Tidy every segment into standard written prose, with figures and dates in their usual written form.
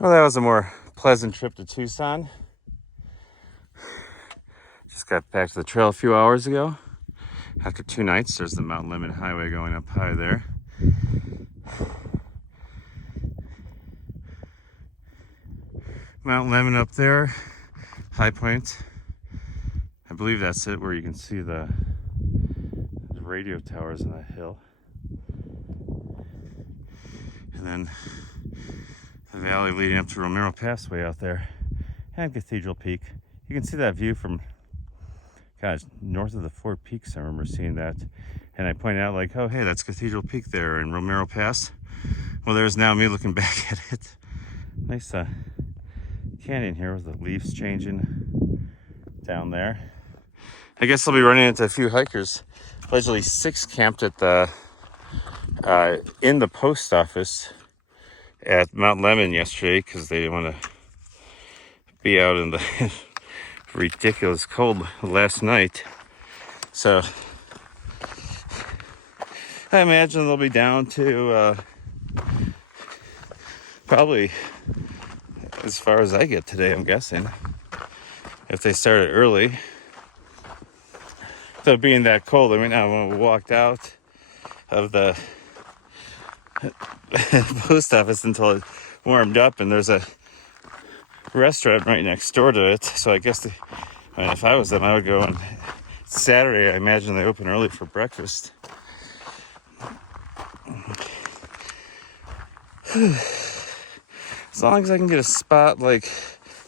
Well, that was a more pleasant trip to Tucson. Just got back to the trail a few hours ago. After 2 nights, there's the Mountain Lemon Highway going up high there. Mount Lemon up there, High Point. I believe that's it, where you can see the radio towers on that hill. And then the valley leading up to Romero Passway out there, and Cathedral Peak. You can see that view from, gosh, north of the Four Peaks. I remember seeing that. And I pointed out, like, oh, hey, that's Cathedral Peak there in Romero Pass. Well, there's now me looking back at it. Nice canyon here with the leaves changing down there. I guess I'll be running into a few hikers. Allegedly 6 camped at the in the post office at Mount Lemon yesterday because they didn't want to be out in the ridiculous cold last night. So I imagine they'll be down to probably as far as I get today, I'm guessing, if they started early. So being that cold, I mean, when we walked out of the post office until it warmed up, and there's a restaurant right next door to it. So I guess if I was them, I would go on Saturday. I imagine they open early for breakfast. As long as I can get a spot, like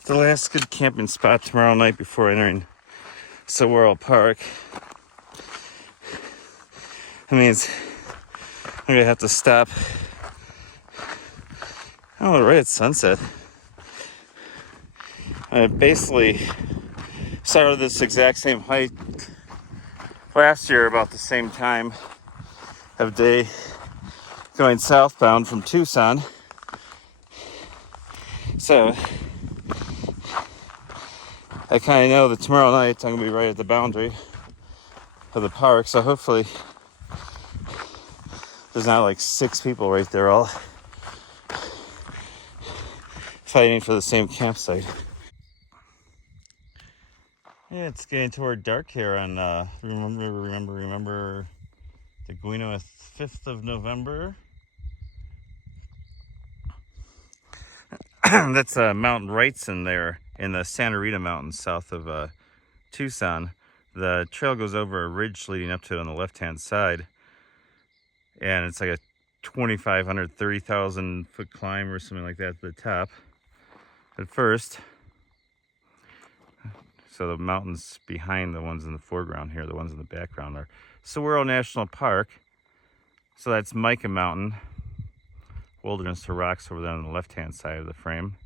the last good camping spot tomorrow night before entering Saguaro Park. That means I'm gonna have to stop, I don't know, right at sunset. I basically started this exact same hike last year about the same time of day, going southbound from Tucson. So I kind of know that tomorrow night I'm gonna be right at the boundary of the park, so hopefully there's not like 6 people right there all fighting for the same campsite. Yeah, it's getting toward dark here on remember the Guino 5th of November. That's Mount Wrightson there in the Santa Rita Mountains south of Tucson. The trail goes over a ridge leading up to it on the left-hand side. And it's like a 2,500, 30,000 foot climb or something like that to the top at first. So the mountains behind the ones in the foreground here, the ones in the background, are Saguaro National Park. So that's Mica Mountain. Wilderness to rocks over there on the left-hand side of the frame.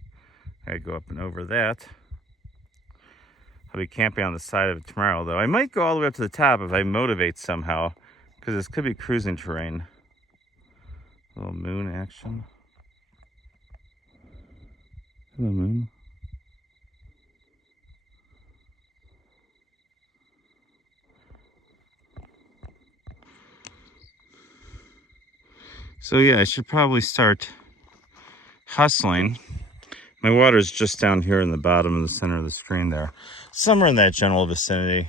I go up and over that. I'll be camping on the side of it tomorrow, though. I might go all the way up to the top if I motivate somehow, because this could be cruising terrain. A little moon action. Hello, moon. So yeah, I should probably start hustling. My water's just down here in the bottom of the center of the stream there. Somewhere in that general vicinity.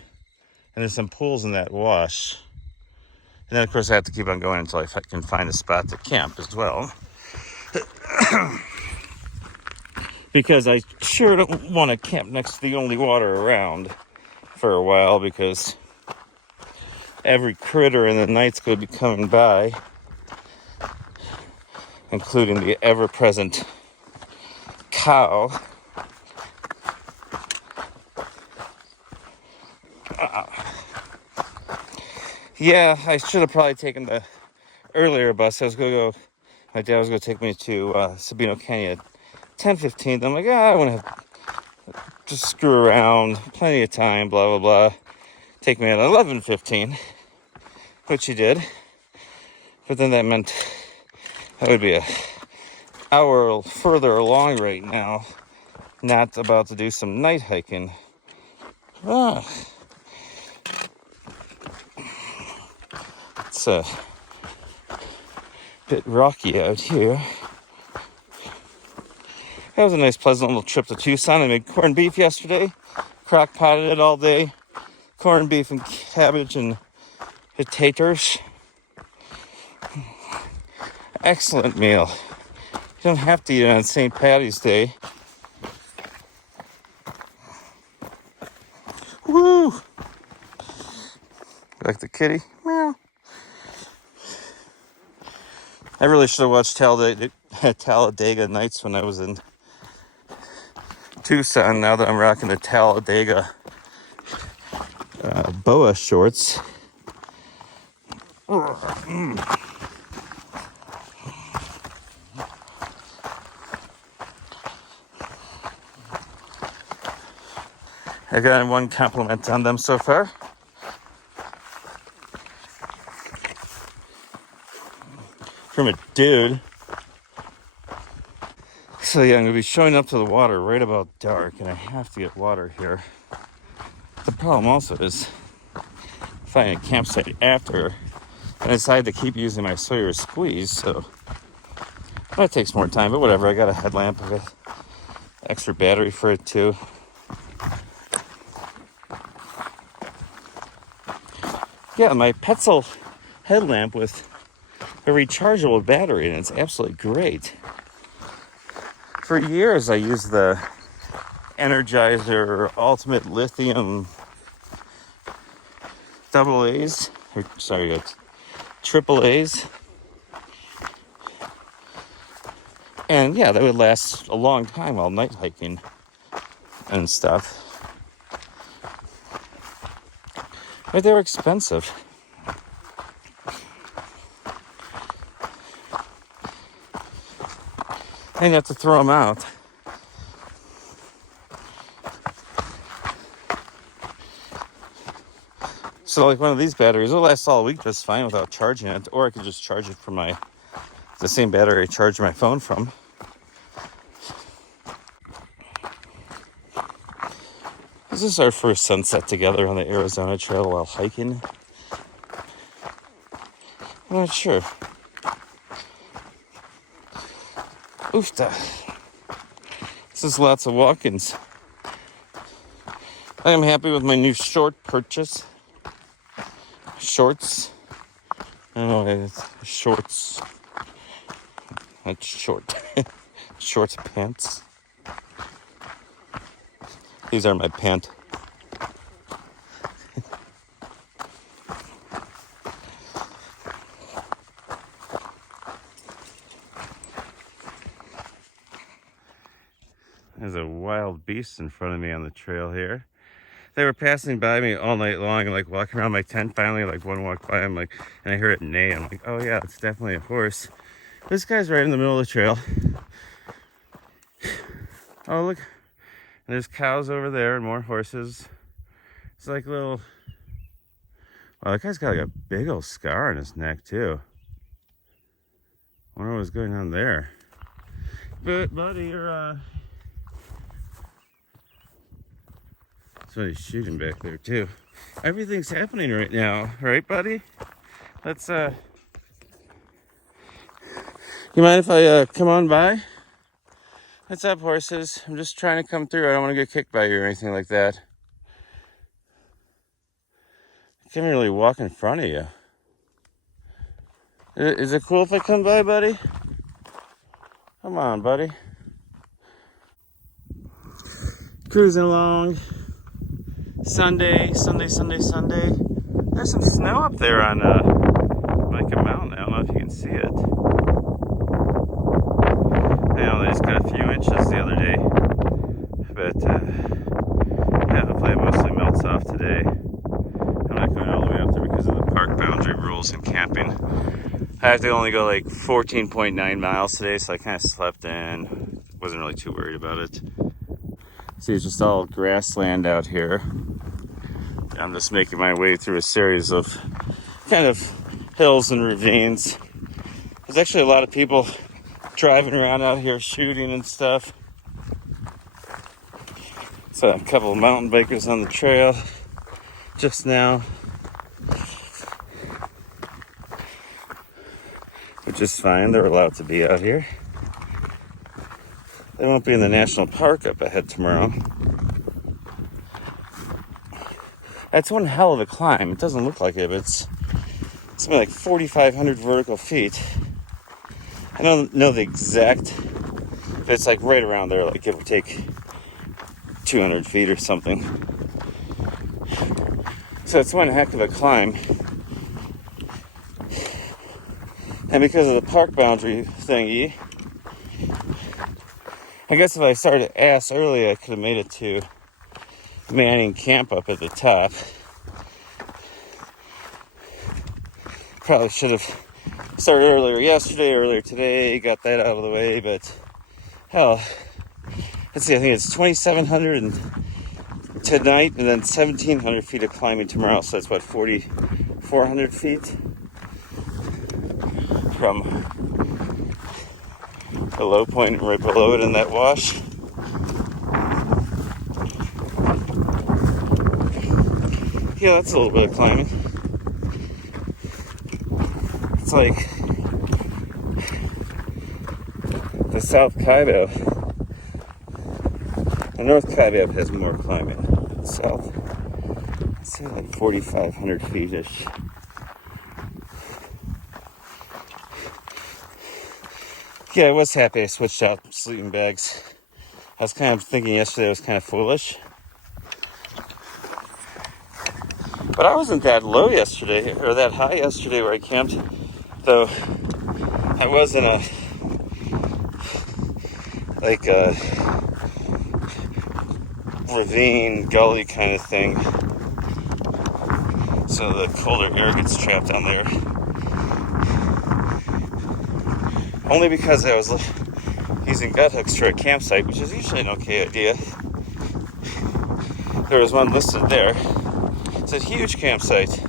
And there's some pools in that wash. And then of course I have to keep on going until I can find a spot to camp as well. Because I sure don't want to camp next to the only water around for a while, because every critter in the night's going to be coming by, including the ever-present cow. Yeah, I should have probably taken the earlier bus. My dad was going to take me to Sabino Canyon at 10:15. I'm like, I want to just screw around, plenty of time, blah, blah, blah. Take me at 11:15, which he did. But then that meant I would be an hour further along right now, not about to do some night hiking. It's a bit rocky out here. That was a nice, pleasant little trip to Tucson. I made corned beef yesterday. Crock potted it all day. Corned beef and cabbage and potatoes. Excellent meal. You don't have to eat it on St. Patty's Day. Woo! Like the kitty? Meow. I really should have watched Talladega Nights when I was in Tucson. Now that I'm rocking the Talladega boa shorts. I got one compliment on them so far. From a dude. So yeah, I'm gonna be showing up to the water right about dark, and I have to get water here. The problem also is finding a campsite after, and I decided to keep using my Sawyer squeeze, so that takes more time, but whatever. I got a headlamp, I got extra battery for it too. Yeah, my Petzl headlamp with a rechargeable battery, and it's absolutely great. For years, I used the Energizer Ultimate Lithium triple A's. And yeah, that would last a long time while night hiking and stuff. But they were expensive. And you have to throw them out. So like one of these batteries will last all week just fine without charging it, or I could just charge it from the same battery I charge my phone from. This is our first sunset together on the Arizona Trail while hiking. I'm not sure. Oofta. This is lots of walk-ins. I am happy with my new short purchase. Shorts. I don't know, it's shorts. That's short. Shorts pants. These are my pant. There's a wild beast in front of me on the trail here. They were passing by me all night long, like walking around my tent. Finally, like one walked by, and I heard it neigh. I'm like, oh yeah, it's definitely a horse. This guy's right in the middle of the trail. Oh look, and there's cows over there and more horses. It's like little. Wow, that guy's got like a big old scar on his neck too. I wonder what's going on there. But buddy, you're somebody's shooting back there too. Everything's happening right now, right, buddy? Let's you mind if I come on by? What's up, horses? I'm just trying to come through. I don't want to get kicked by you or anything like that. I can't really walk in front of you. Is it cool if I come by, buddy? Come on, buddy. Cruising along. Sunday. There's some snow up there on like a mountain. I don't know if you can see it. I know they just got a few inches the other day, but yeah, hopefully it mostly melts off today. I'm not going all the way up there because of the park boundary rules and camping. I have to only go like 14.9 miles today, so I kind of slept in. Wasn't really too worried about it. See, it's just all grassland out here. I'm just making my way through a series of kind of hills and ravines. There's actually a lot of people driving around out here shooting and stuff. So a couple of mountain bikers on the trail just now. Which is fine, they're allowed to be out here. They won't be in the national park up ahead tomorrow. That's one hell of a climb. It doesn't look like it, but it's something like 4,500 vertical feet. I don't know the exact, but it's like right around there, like give or take 200 feet or something. So it's one heck of a climb. And because of the park boundary thingy, I guess if I started ass early, I could have made it to Manning Camp up at the top. Probably should have started earlier yesterday, earlier today, got that out of the way, but hell, let's see, I think it's 2,700 tonight and then 1,700 feet of climbing tomorrow, so that's what, 4,400 feet from the low point right below it in that wash. Yeah, that's a little bit of climbing. It's like the South Kaibab. The North Kaibab has more climbing. The South, I'd say like 4,500 feet-ish. Yeah, I was happy I switched out sleeping bags. I was kind of thinking yesterday it was kind of foolish. But I wasn't that low yesterday, or that high yesterday where I camped. Though I was in a ravine, gully kind of thing. So the colder air gets trapped down there. Only because I was using gut hooks for a campsite, which is usually an okay idea. There was one listed there. It's a huge campsite.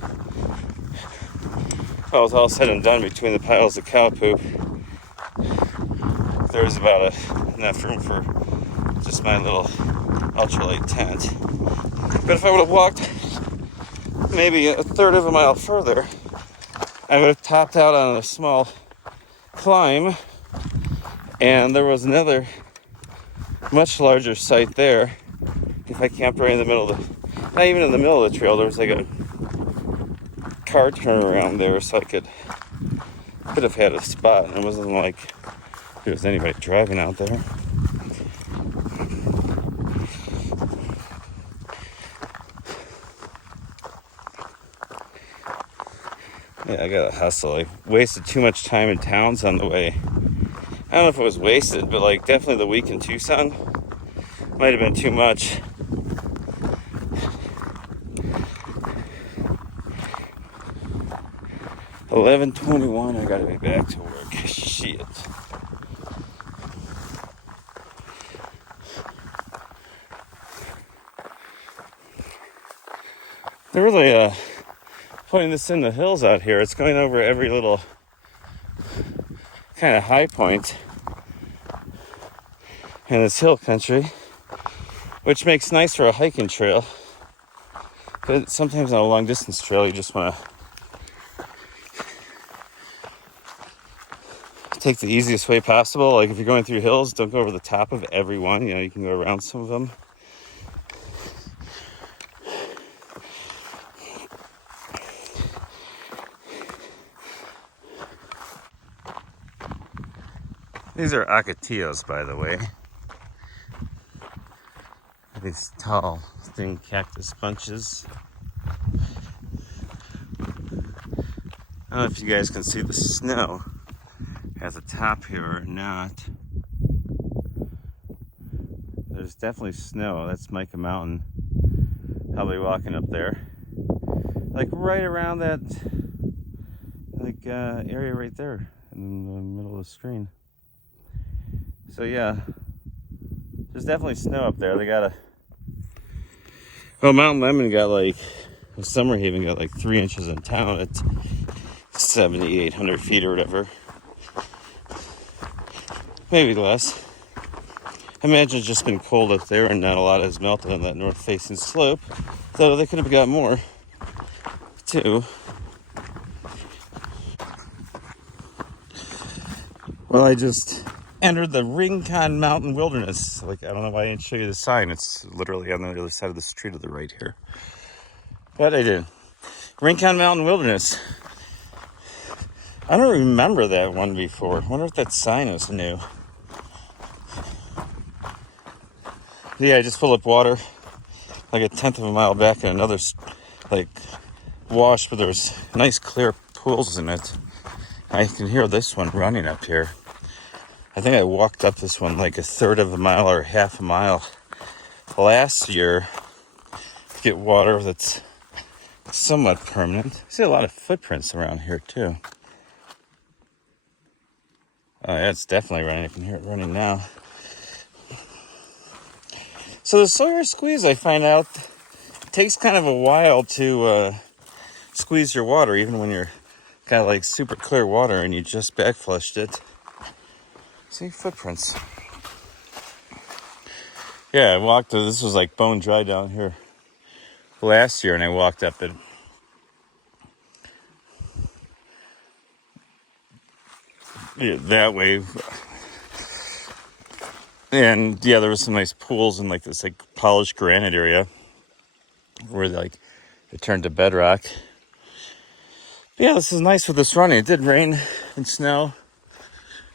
Well, it's all said and done between the piles of cow poop. There's about enough room for just my little ultralight tent. But if I would have walked maybe a third of a mile further, I would have topped out on a small climb, and there was another much larger site there. If I camped right in the middle of the, not even in the middle of the trail, there was like a car turnaround there, so I could have had a spot, and it wasn't like there was anybody driving out there. Yeah, I gotta hustle. I wasted too much time in towns on the way. I don't know if it was wasted, but like definitely the week in Tucson might have been too much. $11:21, I gotta be back to work. Shit. They're really putting this in the hills out here. It's going over every little kind of high point in this hill country, which makes nice for a hiking trail. But sometimes on a long distance trail, you just want to take the easiest way possible. Like if you're going through hills, don't go over the top of every one. You know, you can go around some of them. These are ocotillos, by the way. These tall, thin cactus bunches. I don't know if you guys can see the snow at the top here or not. There's definitely snow. That's Micah Mountain. Probably walking up there. Like right around that area right there in the middle of the screen. So yeah, there's definitely snow up there. They got Mount Lemon got Summer Haven got 3 inches in town at 7,800 feet or whatever. Maybe less. I imagine it's just been cold up there and not a lot has melted on that north-facing slope. Though they could have got more, too. Well, I just entered the Rincon Mountain Wilderness. Like, I don't know why I didn't show you the sign. It's literally on the other side of the street to the right here. But I did. Rincon Mountain Wilderness. I don't remember that one before. I wonder if that sign is new. Yeah, I just filled up water like a tenth of a mile back in another like wash, but there's nice clear pools in it. I can hear this one running up here. I think I walked up this one like a third of a mile or half a mile last year to get water that's somewhat permanent. I see a lot of footprints around here too. Oh yeah, it's definitely running. I can hear it running now. So the Sawyer squeeze, I find out, takes kind of a while to squeeze your water, even when you're got like super clear water and you just back flushed it. See, footprints. Yeah, I walked, this was like bone dry down here last year, and I walked up it. Yeah, that way. And yeah, there was some nice pools in like this like polished granite area where like it turned to bedrock. But yeah, this is nice with this running. It did rain and snow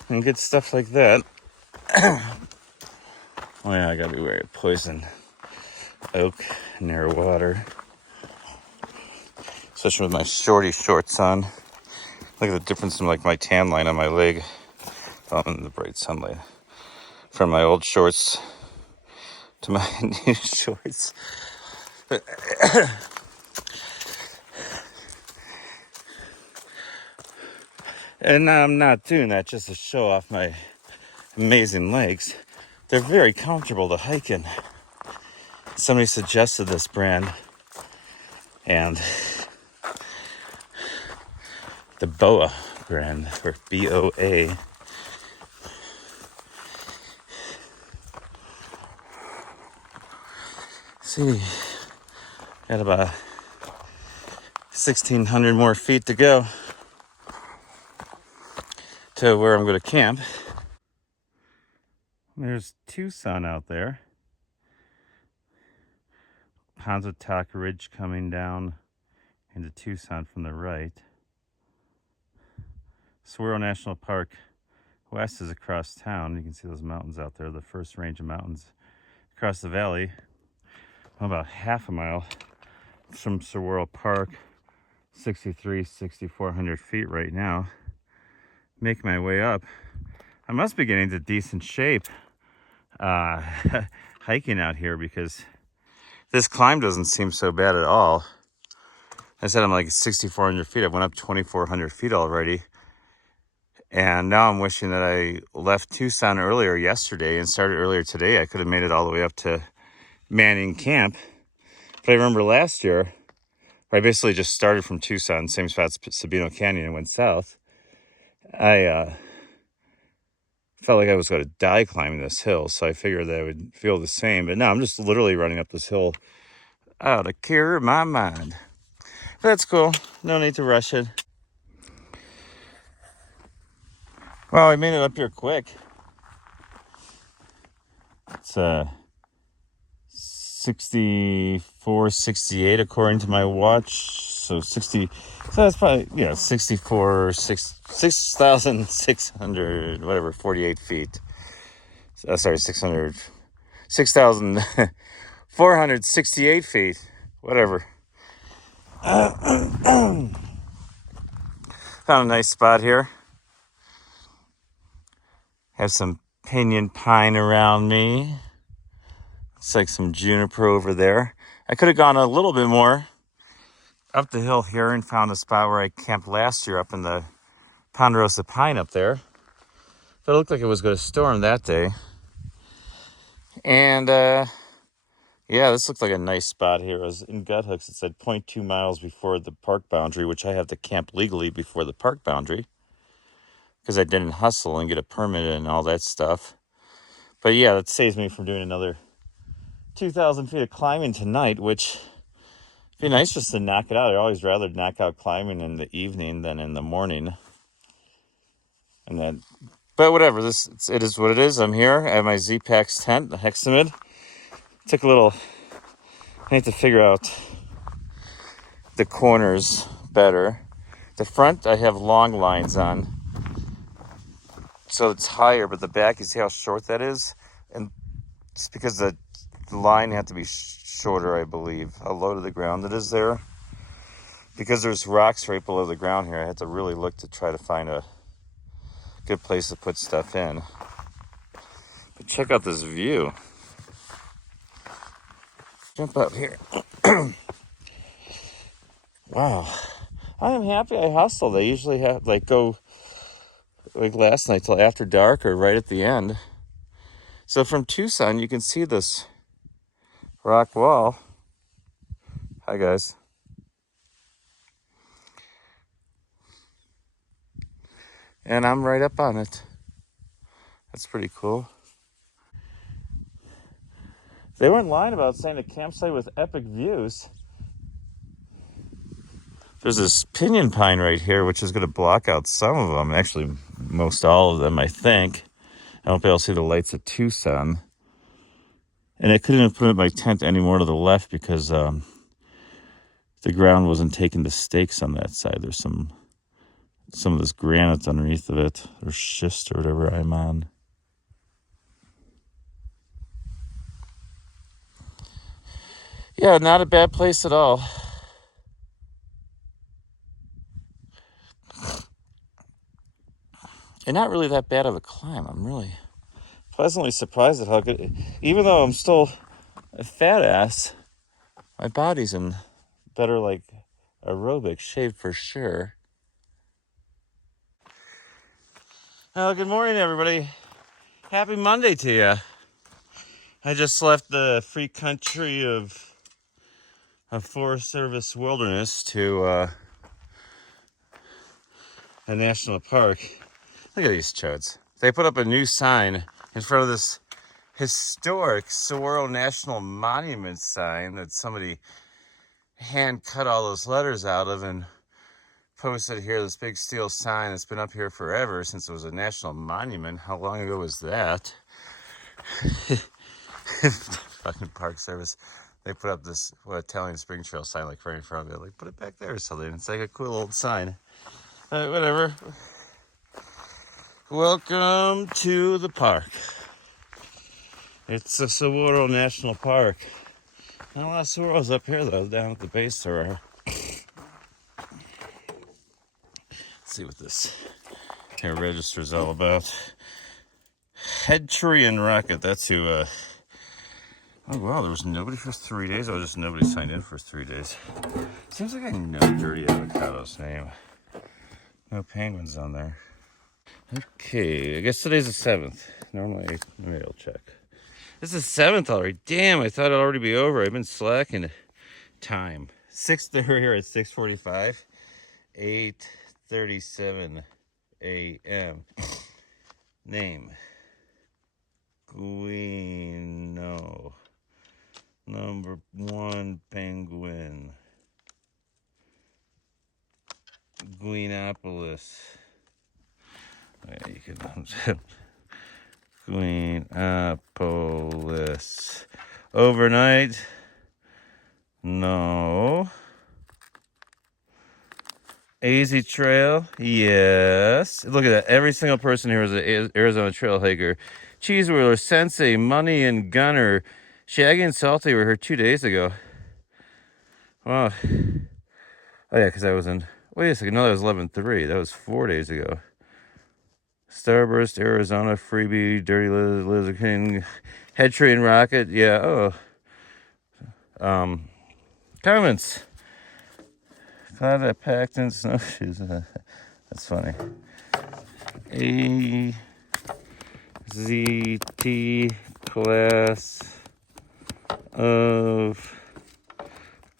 and good stuff like that. Oh yeah, I gotta be wary of poison oak near water. Especially with my shorty shorts on. Look at the difference in like my tan line on my leg. In the bright sunlight. From my old shorts to my new shorts. And I'm not doing that just to show off my amazing legs. They're very comfortable to hike in. Somebody suggested this brand, and the BOA brand, or BOA. See, got about 1,600 more feet to go to where I'm going to camp. There's Tucson out there. Pontotoc Ridge coming down into Tucson from the right. Saguaro National Park west is across town. You can see those mountains out there, the first range of mountains across the valley. I'm about half a mile from Saguaro Park, 6,400 feet right now. Make my way up. I must be getting into decent shape hiking out here, because this climb doesn't seem so bad at all. I said I'm like 6,400 feet. I went up 2,400 feet already. And now I'm wishing that I left Tucson earlier yesterday and started earlier today. I could have made it all the way up to Manning Camp. But I remember last year, I basically just started from Tucson, same spot as Sabino Canyon, and went south. I felt like I was going to die climbing this hill, so I figured that I would feel the same. But no, I'm just literally running up this hill out of care of my mind. But that's cool. No need to rush it. Well, I made it up here quick. It's 64, 68 according to my watch. So 60, so that's probably, 6,600, whatever, 48 feet. Sorry, 6,468 feet, whatever. Found a nice spot here. Have some pinyon pine around me. It's like some juniper over there. I could have gone a little bit more up the hill here and found a spot where I camped last year up in the Ponderosa Pine up there. But it looked like it was going to storm that day. And yeah, this looked like a nice spot here. It was in Gut Hooks. It said 0.2 miles before the park boundary, which I have to camp legally before the park boundary, because I didn't hustle and get a permit and all that stuff. But yeah, that saves me from doing another 2,000 feet of climbing tonight, which would be nice just to knock it out. I'd always rather knock out climbing in the evening than in the morning. And then But whatever, it is what it is. I'm here. I have my Z-Pax tent, the Hexamid. Took a little, I need to figure out the corners better. The front, I have long lines on, so it's higher, but the back, you see how short that is? And it's because the line had to be shorter, I believe. How low to the ground it is there. Because there's rocks right below the ground here, I had to really look to try to find a good place to put stuff in. But check out this view. Jump up here. Wow. I am happy I hustled. I usually have go like last night till after dark or right at the end. So from Tucson, you can see this rock wall. Hi guys. And I'm right up on it. That's pretty cool. They weren't lying about saying a campsite with epic views. There's this pinyon pine right here, which is going to block out some of them. Actually, most all of them, I think. I won't be able to see the lights of Tucson. And I couldn't have put my tent any more to the left because the ground wasn't taking the stakes on that side. There's some of this granite underneath of it, or schist or whatever I'm on. Yeah, not a bad place at all. And not really that bad of a climb. I'm really pleasantly surprised at how good, even though I'm still a fat ass, my body's in better like aerobic shape for sure. Well, good morning everybody. Happy Monday to you. I just left the free country of Forest Service wilderness to a national park. Look at these chuds. They put up a new sign in front of this historic Saguaro National Monument sign that somebody hand cut all those letters out of and posted here, this big steel sign that's been up here forever since it was a national monument. How long ago was that? Fucking Park Service. They put up this Italian Spring Trail sign like right in front of it. Like, put it back there or something. It's like a cool old sign. Whatever. Welcome to the park. It's a Saguaro National Park. Not a lot of saguaros up here though, down at the base there are. Let's see what this here register is all about. Head Tree and Rocket, that's who, oh wow, there was nobody for 3 days? Oh, just nobody signed in for 3 days. Seems like I know Dirty Avocado's name. No penguins on there. Okay, I guess today's the 7th. Normally, maybe I'll check. This is the 7th already. Damn, I thought it'd already be over. I've been slacking time. We're here at 6:45. 8:37 a.m. Name. Guino. Number 1 penguin. Guinopolis. You can Guinopolis. Overnight? No. AZ Trail? Yes. Look at that. Every single person here is an Arizona trail hiker. Cheese Wheeler, Sensei, Money, and Gunner. Shaggy and Salty were here 2 days ago. Wow. Oh, yeah, because I was in... Wait a second. No, that was 11/3. That was 4 days ago. Starburst, Arizona, Freebie, Dirty Lizard King, Head Tree and Rocket. Yeah, oh. Comments. Glad I packed in snowshoes. That's funny. AZT class of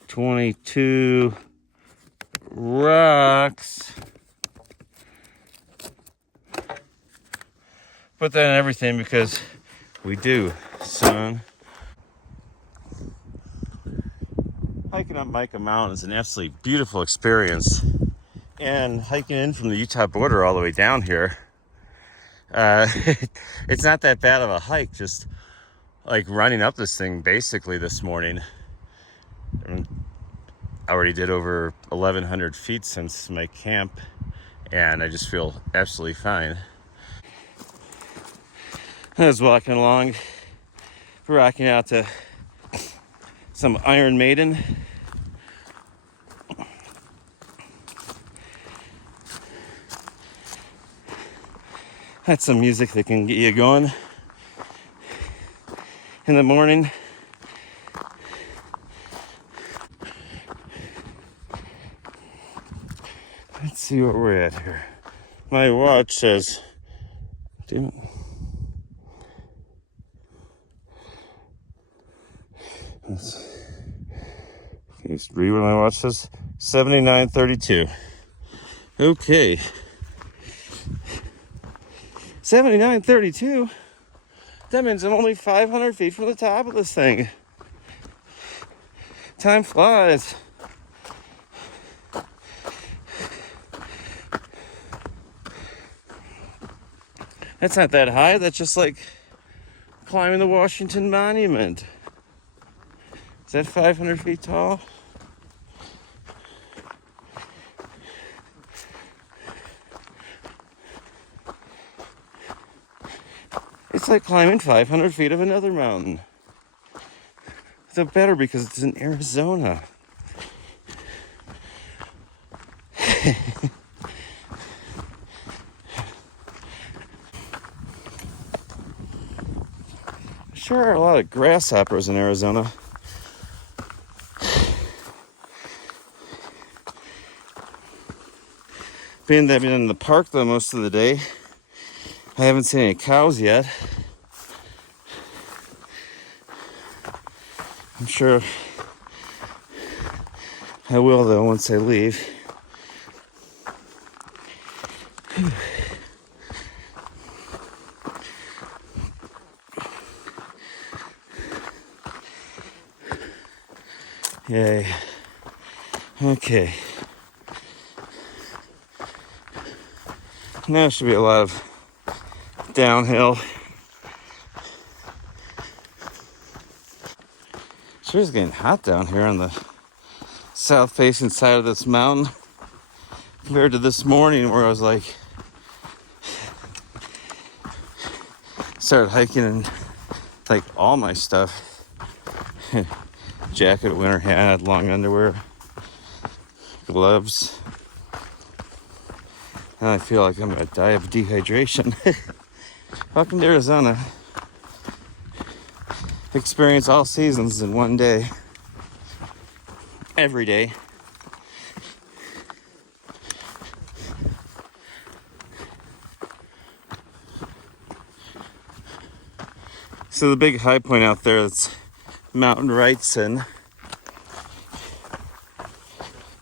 22 rocks. Put that in everything because we do, son. Hiking up Mica Mountain is an absolutely beautiful experience. And hiking in from the Utah border all the way down here, Uh, it's not that bad of a hike, just like running up this thing basically this morning. I already did over 1,100 feet since my camp, and I just feel absolutely fine. I was walking along, rocking out to some Iron Maiden. That's some music that can get you going in the morning. Let's see where we're at here. My watch says, can you read what my watch says? 79:32. Okay. 79:32. That means I'm only 500 feet from the top of this thing. Time flies. That's not that high. That's just like climbing the Washington Monument. Is that 500 feet tall? It's like climbing 500 feet of another mountain. It's better because it's in Arizona. Sure are a lot of grasshoppers in Arizona. Being that I've been in the park though most of the day, I haven't seen any cows yet. I'm sure I will though once I leave. Yay. Okay. Now should be a lot of downhill. Sure is getting hot down here on the south facing side of this mountain compared to this morning where I was like started hiking and like all my stuff. Jacket, winter hat, long underwear, gloves. Now I feel like I'm gonna die of dehydration. Welcome to Arizona. Experience all seasons in one day. Every day. So the big high point out there that's Mountain Wrightson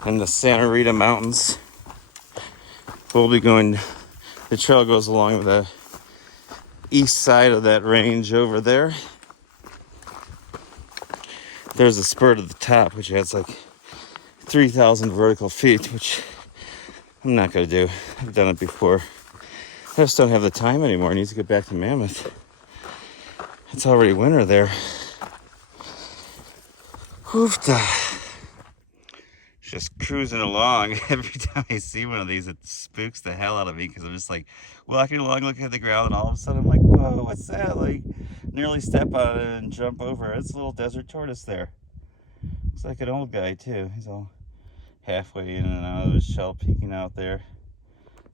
and the Santa Rita Mountains. We'll be going, the trail goes along the east side of that range over there. There's a spur to the top, which has like 3,000 vertical feet, which I'm not going to do. I've done it before. I just don't have the time anymore. I need to get back to Mammoth. It's already winter there. Hoofda. Just cruising along. Every time I see one of these, it spooks the hell out of me because I'm just like walking along, looking at the ground, and all of a sudden I'm like, whoa, what's that? Like, nearly step on it and jump over. It's a little desert tortoise there. Looks like an old guy, too. He's all halfway in and out of his shell, peeking out there.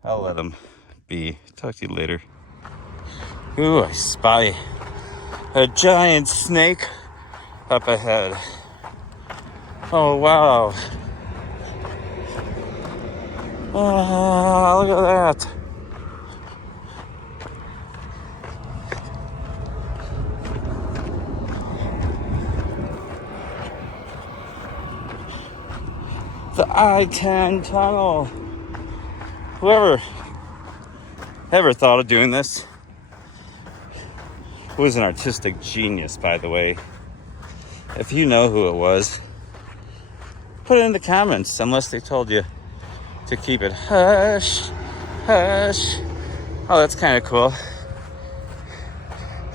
I'll let him be. Talk to you later. Ooh, I spy a giant snake up ahead. Oh, wow. Oh, look at that. The I-10 tunnel. Whoever ever thought of doing this was an artistic genius, by the way. If you know who it was, put it in the comments, unless they told you to keep it hush, hush. Oh, that's kind of cool.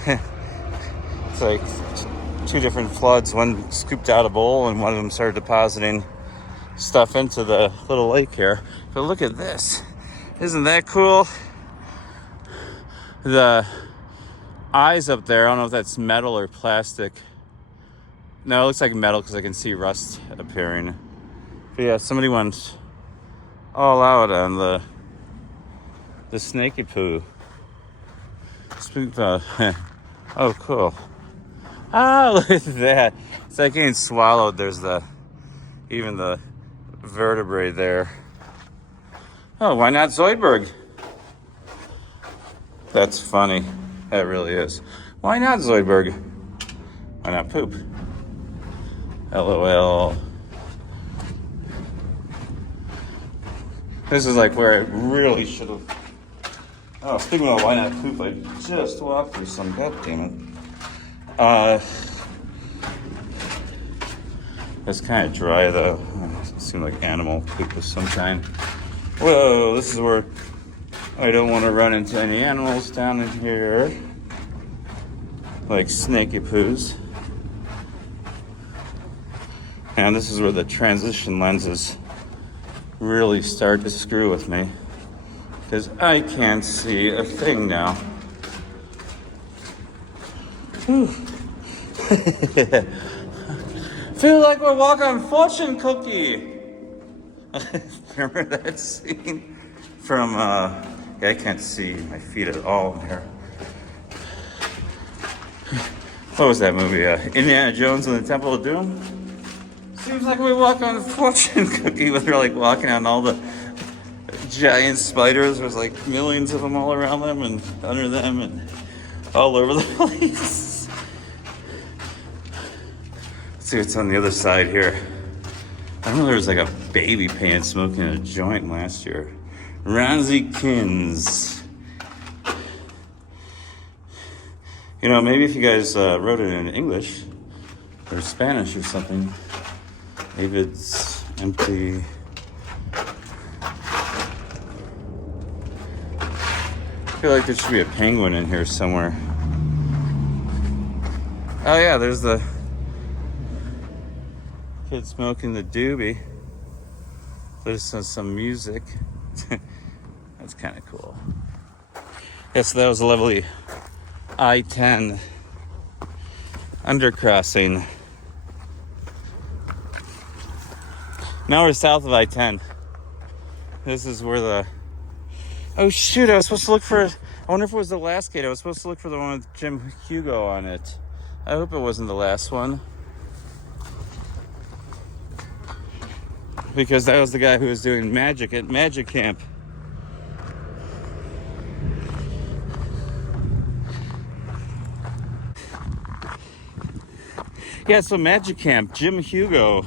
It's like two different floods. One scooped out a bowl and one of them started depositing stuff into the little lake here. But look at this. Isn't that cool? The eyes up there, I don't know if that's metal or plastic. No, it looks like metal because I can see rust appearing. But yeah, somebody went all out on the snaky poo. Oh, cool. Ah, look at that. It's like getting swallowed. There's even the vertebrae there. Oh, why not Zoidberg? That's funny. That really is. Why not Zoidberg? Why not poop? LOL. This is like where I really should have. Oh, speaking of why not poop, I just walked through some. God damn it. It's kind of dry though. It seemed like animal poop of some kind. Whoa, this is where I don't want to run into any animals down in here. Like snaky poos. And this is where the transition lenses really start to screw with me. Because I can't see a thing now. Feel like we're walking on fortune cookie. Remember that scene from yeah, I can't see my feet at all in here. What was that movie? Indiana Jones and the Temple of Doom? Seems like we walk on a fortune cookie where they're like walking on all the giant spiders. There's like millions of them all around them and under them and all over the place. Let's see what's on the other side here. I know there was like a baby pan smoking a joint last year. Ramsey Kins. You know, maybe if you guys wrote it in English or Spanish or something. David's empty. I feel like there should be a penguin in here somewhere. Oh yeah, there's the kid smoking the doobie. There's some music. That's kind of cool. Yes, that was a lovely I-10 undercrossing. Now we're south of I-10. This is where the... Oh shoot, I was supposed to look for... I wonder if it was the last gate. I was supposed to look for the one with Jim Hugo on it. I hope it wasn't the last one. Because that was the guy who was doing magic at Magic Camp. Yeah, so Magic Camp, Jim Hugo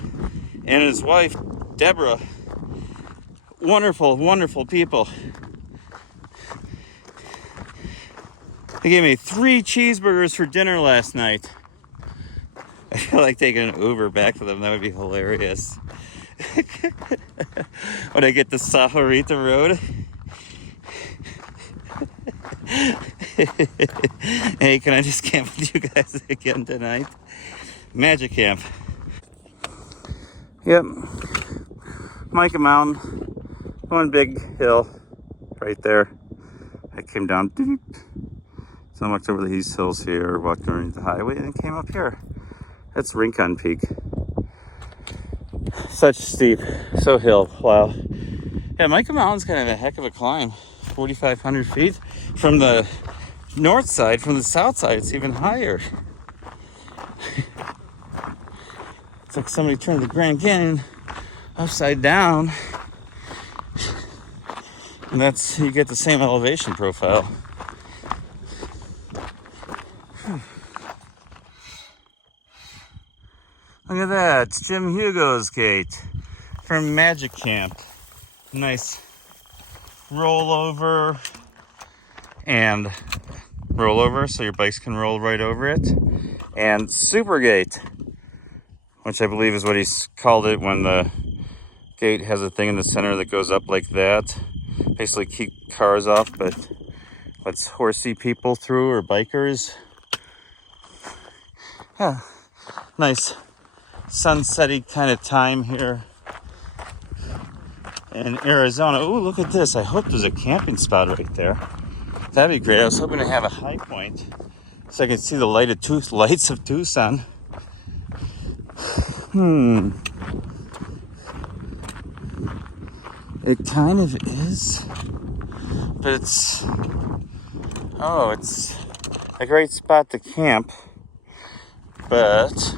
and his wife, Deborah. Wonderful, wonderful people. They gave me 3 cheeseburgers for dinner last night. I feel like taking an Uber back to them. That would be hilarious. When I get to Sahuarita Road. Hey, can I just camp with you guys again tonight? Magic Camp. Yep. Micah Mountain. One big hill right there. I came down. So I walked over these hills here, walked underneath the highway, and then came up here. That's Rincon Peak. Such steep, so hill. Wow. Yeah, Micah Mountain's kind of a heck of a climb. 4,500 feet. From the north side, from the south side, it's even higher. It's like somebody turned the Grand Canyon upside down. And that's, you get the same elevation profile. Look at that, it's Jim Hugo's gate from Magic Camp. Nice rollover and rollover so your bikes can roll right over it. And Super Gate, which I believe is what he's called it when the gate has a thing in the center that goes up like that. Basically keep cars off, but Let's horsey people through, or bikers. Yeah, nice sunsetty kind of time here in Arizona. Oh, look at this. I hope there's a camping spot right there. That'd be great. I was hoping to have a high point so I could see the lights of Tucson. It kind of is, but it's a great spot to camp, but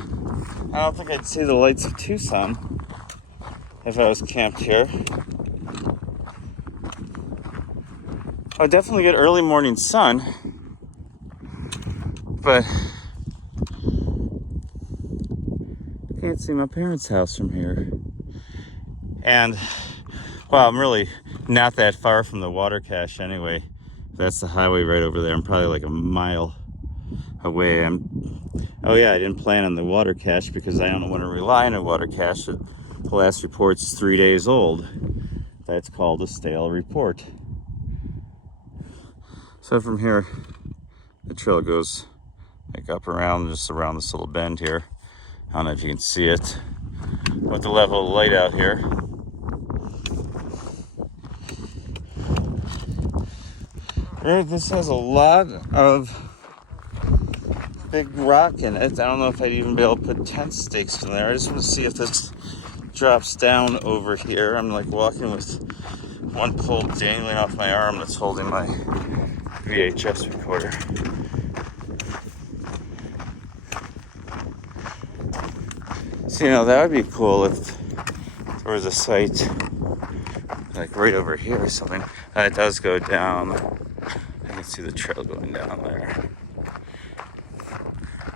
I don't think I'd see the lights of Tucson if I was camped here. I would definitely get early morning sun, but I can't see my parents' house from here. And, well, I'm really not that far from the water cache anyway. That's the highway right over there. I'm probably like a mile away. Oh yeah, I didn't plan on the water cache because I don't want to rely on a water cache. The last report's 3 days old. That's called a stale report. So from here, the trail goes like up around, just around this little bend here. I don't know if you can see it with the level of light out here. This has a lot of big rock in it. I don't know if I'd even be able to put tent stakes in there. I just want to see if this drops down over here. I'm like walking with one pole dangling off my arm that's holding my VHS recorder. So, that would be cool if there was a site like right over here or something. It does go down. I can see the trail going down there.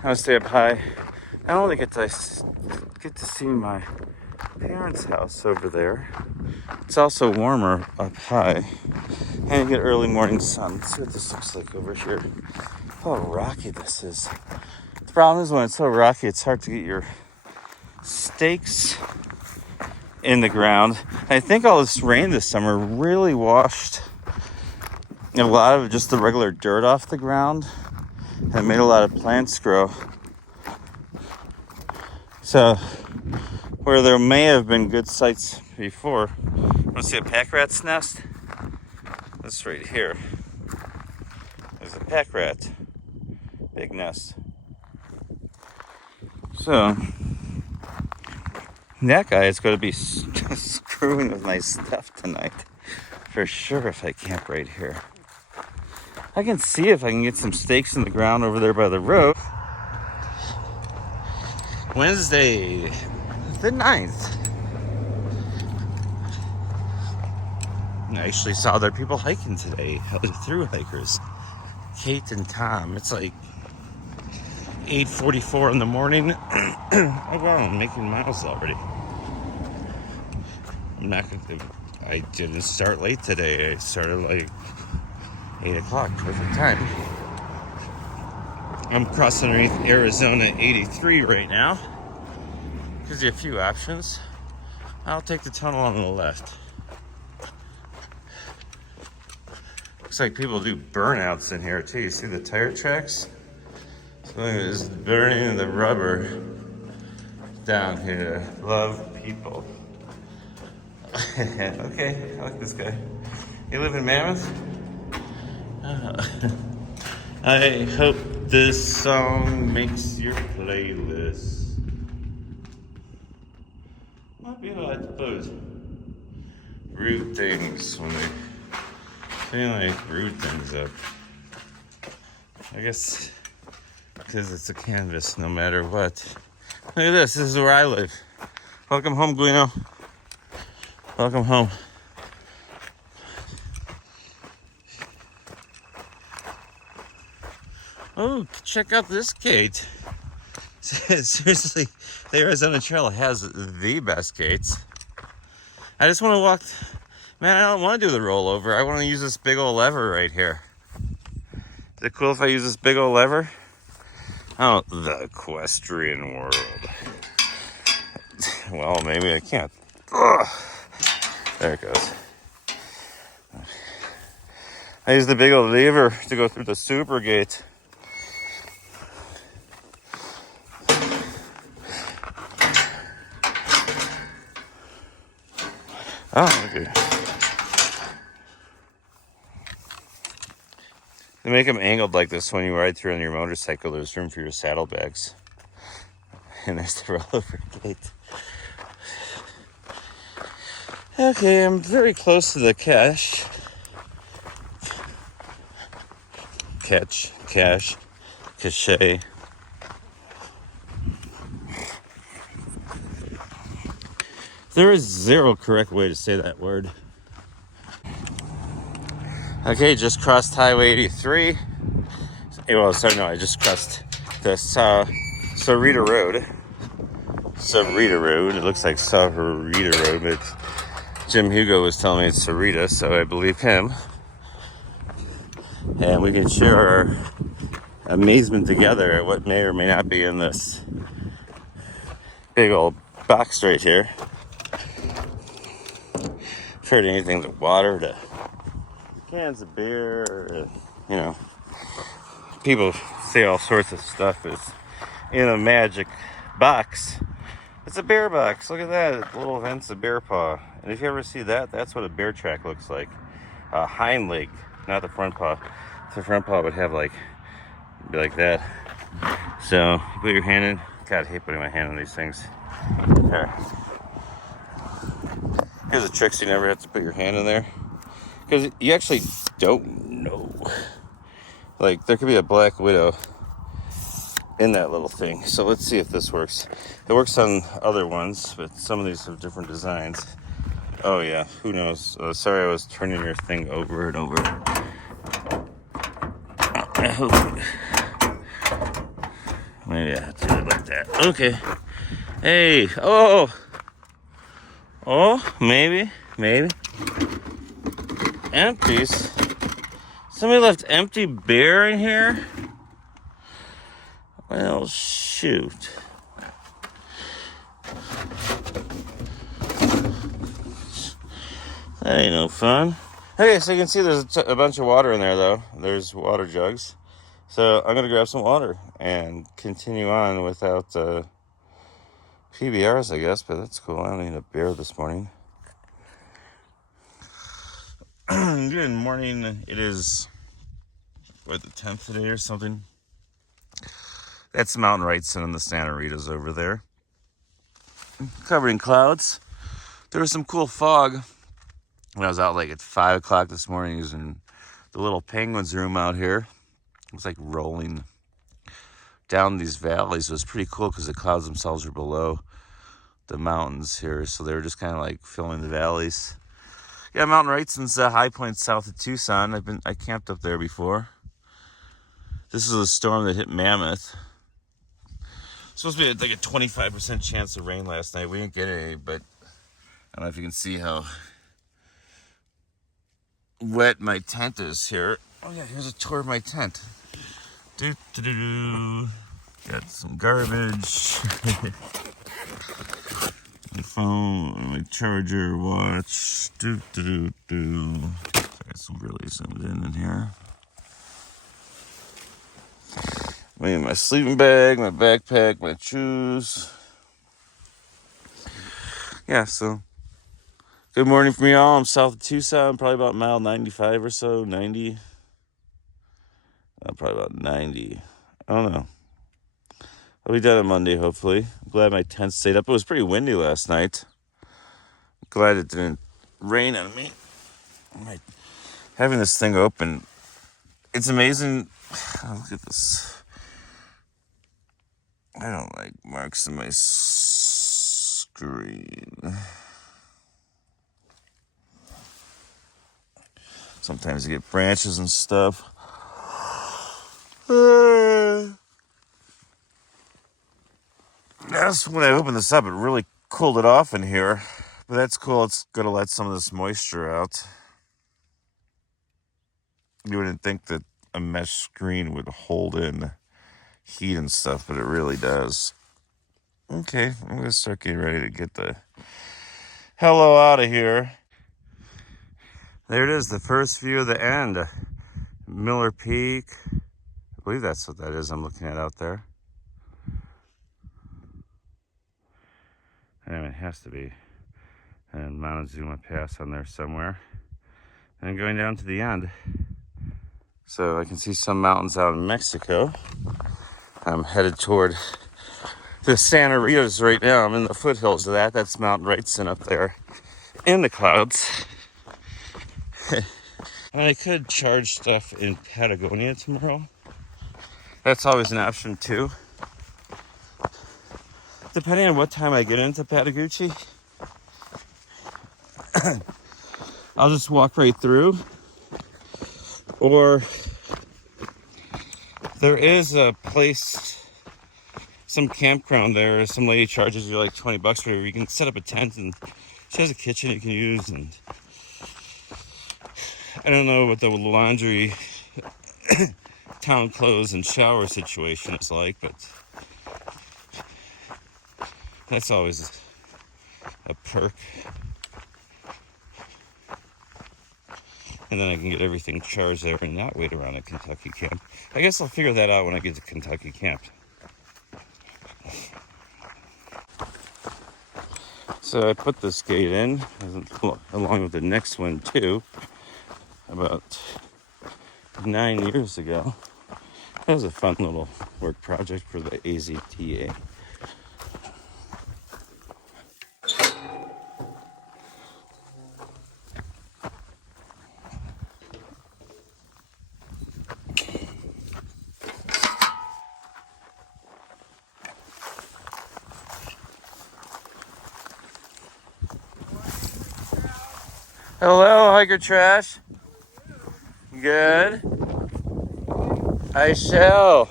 I would stay up high. I only get to see my parents' house over there. It's also warmer up high. And you get early morning sun. Let's see what this looks like over here. How rocky this is. The problem is when it's so rocky, it's hard to get your stakes in the ground. I think all this rain this summer really washed a lot of just the regular dirt off the ground and made a lot of plants grow. So where there may have been good sites before, want to see a pack rat's nest? This right here. There's a pack rat. Big nest. So that guy is going to be screwing with my stuff tonight for sure if I camp right here. I can see if I can get some stakes in the ground over there by the road. Wednesday, the 9th. I actually saw other people hiking today. Through hikers. Kate and Tom. It's like 8:44 in the morning. Oh wow, I'm making miles already. I didn't start late today. I started like 8 o'clock, perfect time. I'm crossing underneath Arizona 83 right now. Gives you a few options. I'll take the tunnel on the left. Looks like people do burnouts in here too. You see the tire tracks? So it's burning the rubber down here. Love people. Okay, I like this guy. You live in Mammoth? I hope this song makes your playlist. Might be hard to pose. Root things when they like root things up. I guess because it's a canvas no matter what. Look at this. This is where I live. Welcome home, Guino. Welcome home. Oh, check out this gate. Seriously, the Arizona Trail has the best gates. I just want to walk. Man, I don't want to do the rollover. I want to use this big old lever right here. Is it cool if I use this big old lever? Oh, the equestrian world. Well, maybe I can't. Ugh. There it goes. I used the big old lever to go through the super gate. Oh, okay. They make them angled like this when you ride through on your motorcycle. There's room for your saddlebags. And there's the rollover gate. Okay, I'm very close to the cache. Cache. There is zero correct way to say that word. Okay, just crossed Highway 83. Well, sorry, no, I just crossed the Sarita Road. Sarita Road. It looks like Sarita Road, but Jim Hugo was telling me it's Sarita, so I believe him. And we can share our amazement together at what may or may not be in this big old box right here. Heard anything to water, to cans of beer, or, you know, people say all sorts of stuff is in a magic box. It's a bear box. Look at that. Little vents of bear paw. And if you ever see that, that's what a bear track looks like. Hind leg, not the front paw. The front paw would have be like that. So you put your hand in. God, I hate putting my hand on these things. There. Here's a trick, so you never have to put your hand in there. Because you actually don't know. Like, there could be a black widow in that little thing. So let's see if this works. It works on other ones, but some of these have different designs. Oh yeah, who knows? Sorry, I was turning your thing over and over. I hope. Maybe I have to do it like that. Okay. Hey. Oh, maybe. Empties. Somebody left empty beer in here? Well, shoot. That ain't no fun. Okay, so you can see there's a bunch of water in there, though. There's water jugs. So I'm going to grab some water and continue on without PBRs, I guess. But that's cool. I don't need a beer this morning. Good morning. It is, the 10th today or something. That's Mountain Wrightson and the Santa Rita's over there. Covered in clouds. There was some cool fog when I was out at 5 o'clock this morning using the little penguins room out here. It was like rolling down these valleys. It was pretty cool because the clouds themselves are below the mountains here. So they were just kind of filling the valleys. Yeah, Mountain Wrightson's high point south of Tucson. I camped up there before. This is a storm that hit Mammoth. Supposed to be a 25% chance of rain last night. We didn't get any, but I don't know if you can see how wet my tent is here. Oh yeah, here's a tour of my tent. Got some garbage. My phone, my charger, watch. Sorry, it's really zoomed in here. My sleeping bag, my backpack, my shoes. Yeah, so good morning from y'all. I'm south of Tucson, probably about mile 95 or so, 90. Probably about 90. I don't know. I'll be done on Monday, hopefully. I'm glad my tent stayed up. It was pretty windy last night. Glad it didn't rain on me. Having this thing open, it's amazing. Oh, look at this. I don't like marks on my screen. Sometimes you get branches and stuff. That's when I opened this up, it really cooled it off in here. But that's cool. It's going to let some of this moisture out. You wouldn't think that a mesh screen would hold in heat and stuff, but it really does. Okay, I'm going to start getting ready to get the hello out of here. There it is, the first view of the end. Miller Peak. I believe that's what that is I'm looking at out there. I mean, it has to be. And Montezuma Pass on there somewhere. And going down to the end. So I can see some mountains out in Mexico. I'm headed toward the Santa Ritas right now. I'm in the foothills of that. That's Mount Wrightson up there in the clouds. And I could charge stuff in Patagonia tomorrow. That's always an option too. Depending on what time I get into Patagucci, I'll just walk right through. Or there is a place, some campground there. Some lady charges you like $20 for it. You can set up a tent, and she has a kitchen you can use. And I don't know what the laundry, town clothes, and shower situation is like, but that's always a perk. And then I can get everything charged there and not wait around at Kentucky Camp. I guess I'll figure that out when I get to Kentucky Camp. So I put this gate in, along with the next one too, about 9 years ago. That was a fun little work project for the AZTA. Hello, hiker trash. Good. I shall.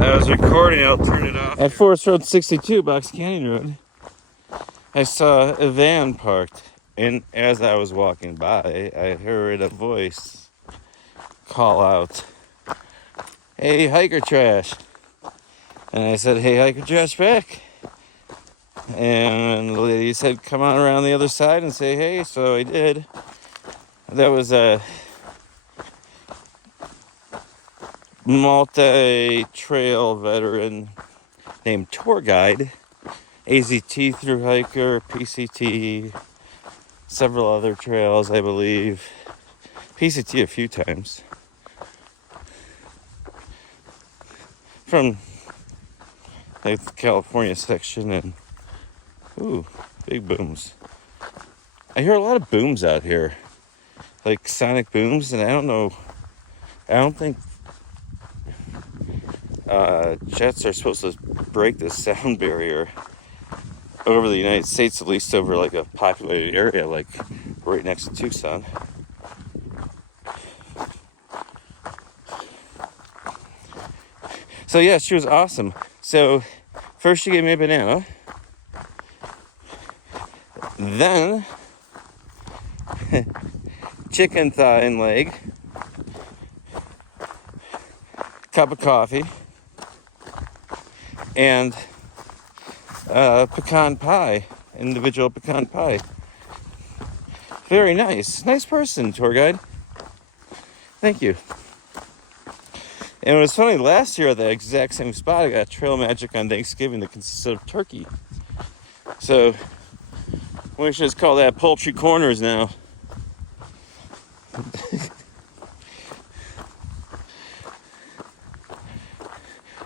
I was recording, I'll turn it off. At Forest Road 62, Box Canyon Road, I saw a van parked, and as I was walking by, I heard a voice call out, "Hey, hiker trash." And I said, "Hey, hiker trash back." And the lady said, "Come on around the other side and say hey." So I did. That was a multi-trail veteran named Tour Guide, AZT through hiker, PCT, several other trails, I believe. PCT a few times. From like the California section, and ooh, big booms. I hear a lot of booms out here, like sonic booms, and I don't think jets are supposed to break the sound barrier over the United States, at least over like a populated area like right next to Tucson. So yeah, she was awesome. So first she gave me a banana, then chicken thigh and leg, cup of coffee, and pecan pie, individual pecan pie. Very nice. Nice person, tour guide. Thank you. And it was funny, last year at the exact same spot, I got Trail Magic on Thanksgiving that consisted of turkey. So we should just call that Poultry Corners now.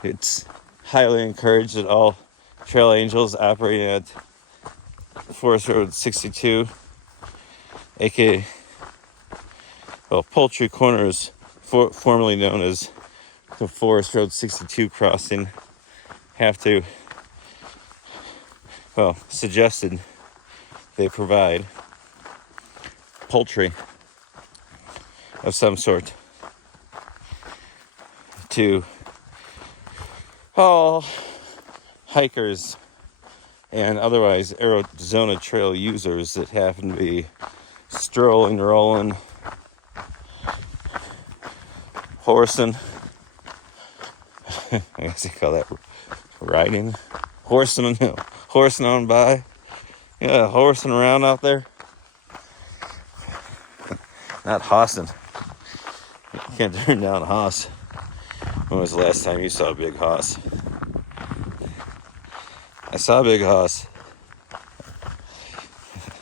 It's highly encouraged that all trail angels operating at Forest Road 62, aka, well, Poultry Corners, formerly known as the Forest Road 62 crossing, have to, well, suggested they provide poultry of some sort to all hikers and otherwise Arizona Trail users that happen to be strolling, rolling, horsing. I guess you call that riding, horsing on by. Yeah, horsing around out there. Not hossing. Can't turn down a hoss. When was the last time you saw a big hoss? I saw a big hoss.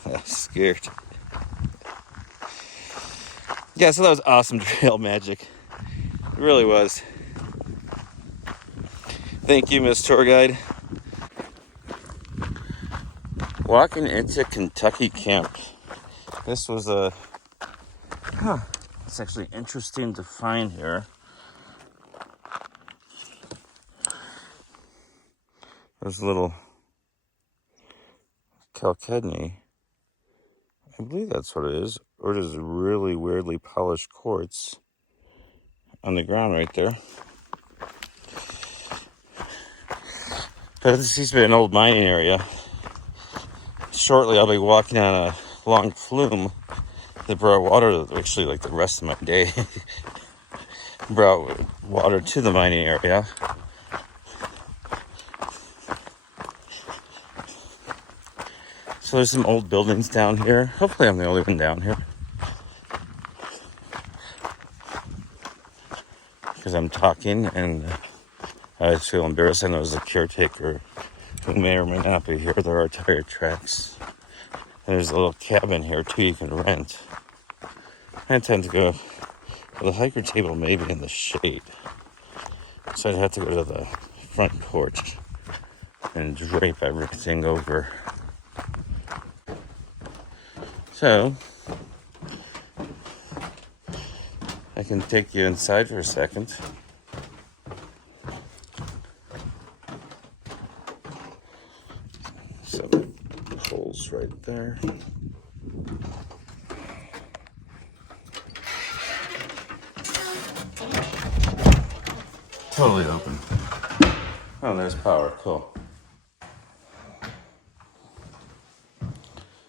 I was scared. Yeah, so that was awesome trail magic. It really was. Thank you, Miss Tour Guide. Walking into Kentucky Camp. This was a... it's actually interesting to find here. There's a little Calcedony. I believe that's what it is. Or it is really weirdly polished quartz on the ground right there. But this used to be an old mining area. Shortly I'll be walking on a long flume that brought water, actually like the rest of my day, brought water to the mining area. So there's some old buildings down here. Hopefully I'm the only one down here. Because I'm talking and I just feel embarrassed. I know there's a caretaker who may or may not be here. There are tire tracks. And there's a little cabin here too you can rent. I intend to go to the hiker table maybe in the shade. So I'd have to go to the front porch and drape everything over. So, I can take you inside for a second. Some holes right there. Totally open. Oh, there's power. Cool.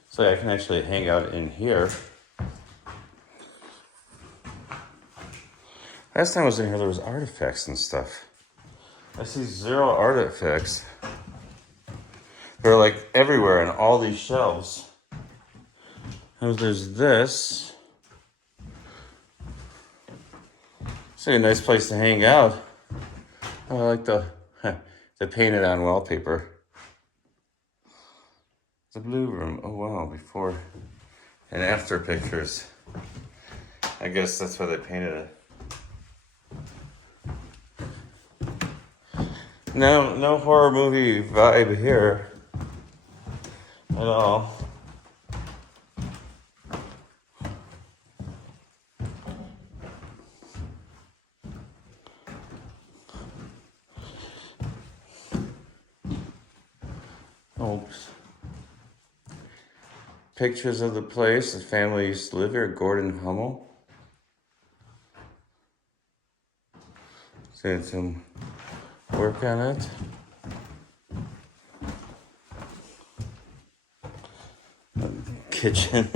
So I can actually hang out in here. Last time I was in here, there was artifacts and stuff. I see 0 artifacts. They're like everywhere in all these shelves. And there's this. It's a nice place to hang out. I like the painted on wallpaper. The blue room. Oh wow, before and after pictures. I guess that's why they painted it. No horror movie vibe here at all. Oops. Pictures of the place. The family used to live here. Gordon Hummel. Doing some work on it. Kitchen.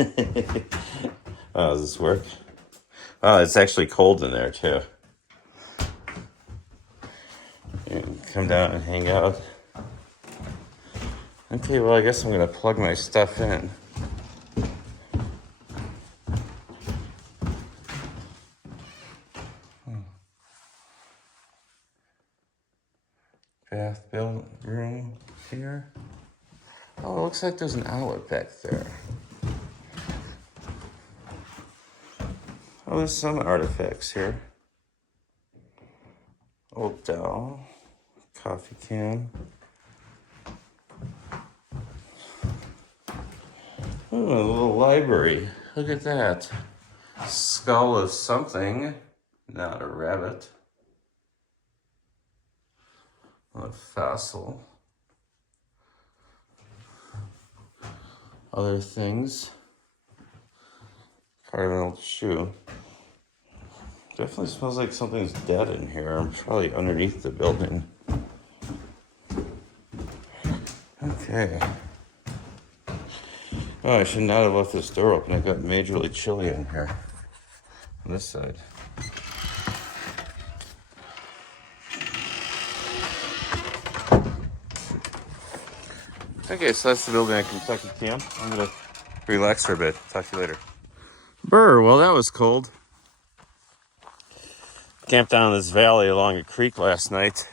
Oh, does this work? Oh, it's actually cold in there too. You can come down and hang out. Okay, well, I guess I'm gonna plug my stuff in. Bath build room here. Oh, it looks like there's an outlet back there. Oh, there's some artifacts here. Old dowel, coffee can. Oh, a little library. Look at that. Skull of something, not a rabbit. A fossil. Other things. Part of an old shoe. Definitely smells like something's dead in here. I'm probably underneath the building. Okay. Oh, I should not have left this door open. It got majorly chilly in here. On this side. Okay, so that's the building at Kentucky Camp. I'm gonna relax for a bit. Talk to you later. Brr, well that was cold. Camped down in this valley along a creek last night.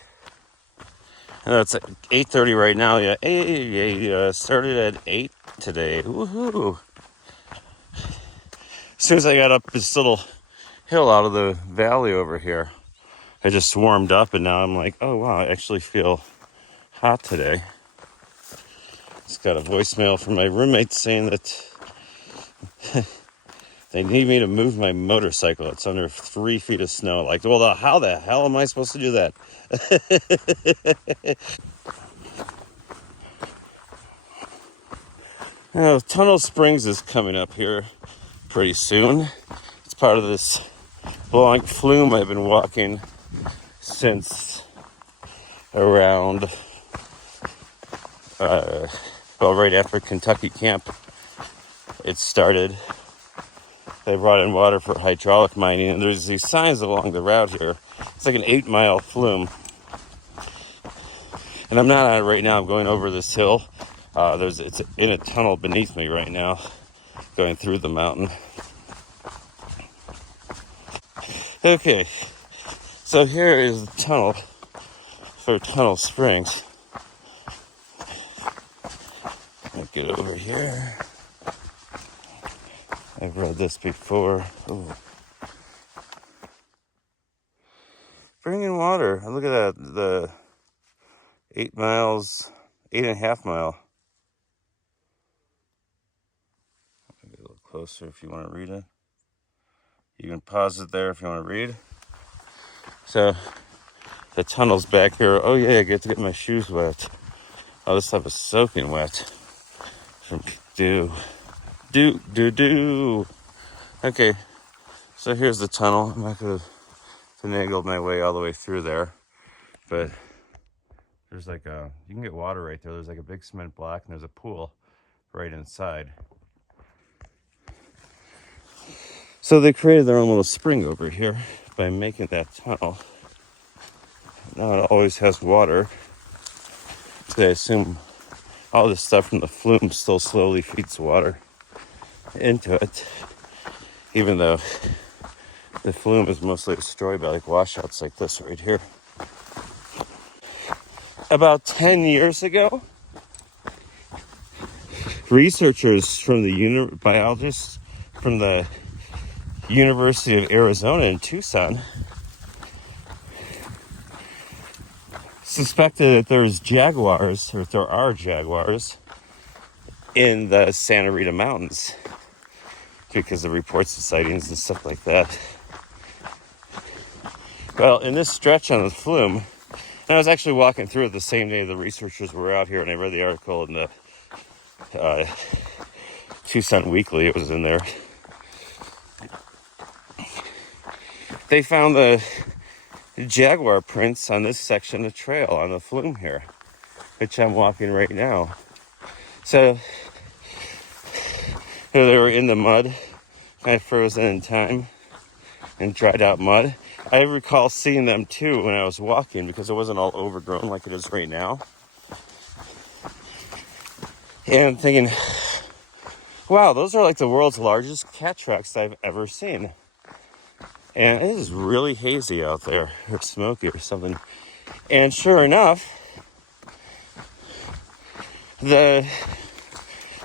I know it's at 8:30 right now. Yeah, started at 8 today. Woohoo! As soon as I got up this little hill out of the valley over here, I just warmed up, and now I'm like, oh wow, I actually feel hot today. Just got a voicemail from my roommate saying that they need me to move my motorcycle. It's under 3 feet of snow. Like, well, how the hell am I supposed to do that? Tunnel Springs is coming up here pretty soon. It's part of this long flume I've been walking since around, right after Kentucky camp. It started. They brought in water for hydraulic mining, and there's these signs along the route here. It's like an 8-mile flume. And I'm not on it right now. I'm going over this hill. It's in a tunnel beneath me right now, going through the mountain. Okay, so here is the tunnel for Tunnel Springs. I'll get over here. I've read this before. Ooh. Bring in water. And look at that, the 8 miles, 8.5 mile. I'll get a little closer if you want to read it. You can pause it there if you want to read. So, the tunnel's back here. Oh yeah, I get to get my shoes wet. Oh, this stuff is soaking wet from dew. Okay, so here's the tunnel. I'm not going to finagle my way all the way through there, but there's like you can get water right there. There's like a big cement block, and there's a pool right inside. So they created their own little spring over here by making that tunnel. Now it always has water. So I assume all this stuff from the flume still slowly feeds water into it, even though the flume is mostly destroyed by like washouts like this right here. About 10 years ago, researchers from biologists from the University of Arizona in Tucson suspected that there are jaguars in the Santa Rita Mountains because of reports of sightings and stuff like that. Well, in this stretch on the flume, and I was actually walking through it the same day the researchers were out here, and I read the article in the Tucson Weekly. It was in there. They found the jaguar prints on this section of trail on the flume here, which I'm walking right now. So they were in the mud, kind of frozen in time and dried out mud. I recall seeing them too when I was walking because it wasn't all overgrown like it is right now. And thinking, wow, those are like the world's largest cat tracks I've ever seen. And it is really hazy out there, or smoky or something. And sure enough, the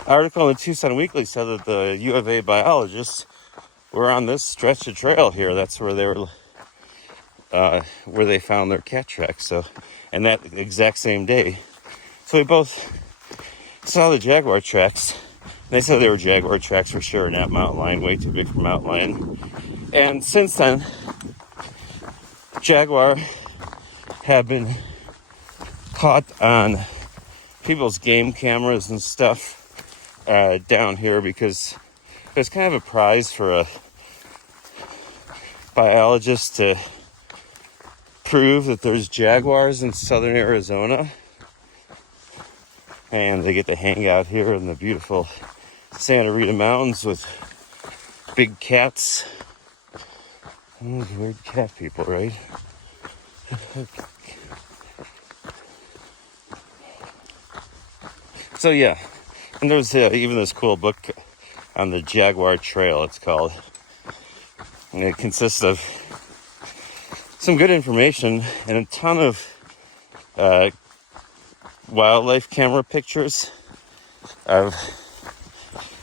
article in the Tucson Weekly said that the U of A biologists were on this stretch of trail here. That's where they were, where they found their cat tracks. So, and that exact same day. So we both saw the jaguar tracks. They said they were jaguar tracks for sure, not mountain lion, way too big for mountain lion. And since then, jaguar have been caught on people's game cameras and stuff down here because there's kind of a prize for a biologist to prove that there's jaguars in southern Arizona. And they get to hang out here in the beautiful Santa Rita Mountains with big cats. Weird cat people, right? So yeah, and there's even this cool book on the Jaguar Trail, it's called. And it consists of some good information and a ton of wildlife camera pictures of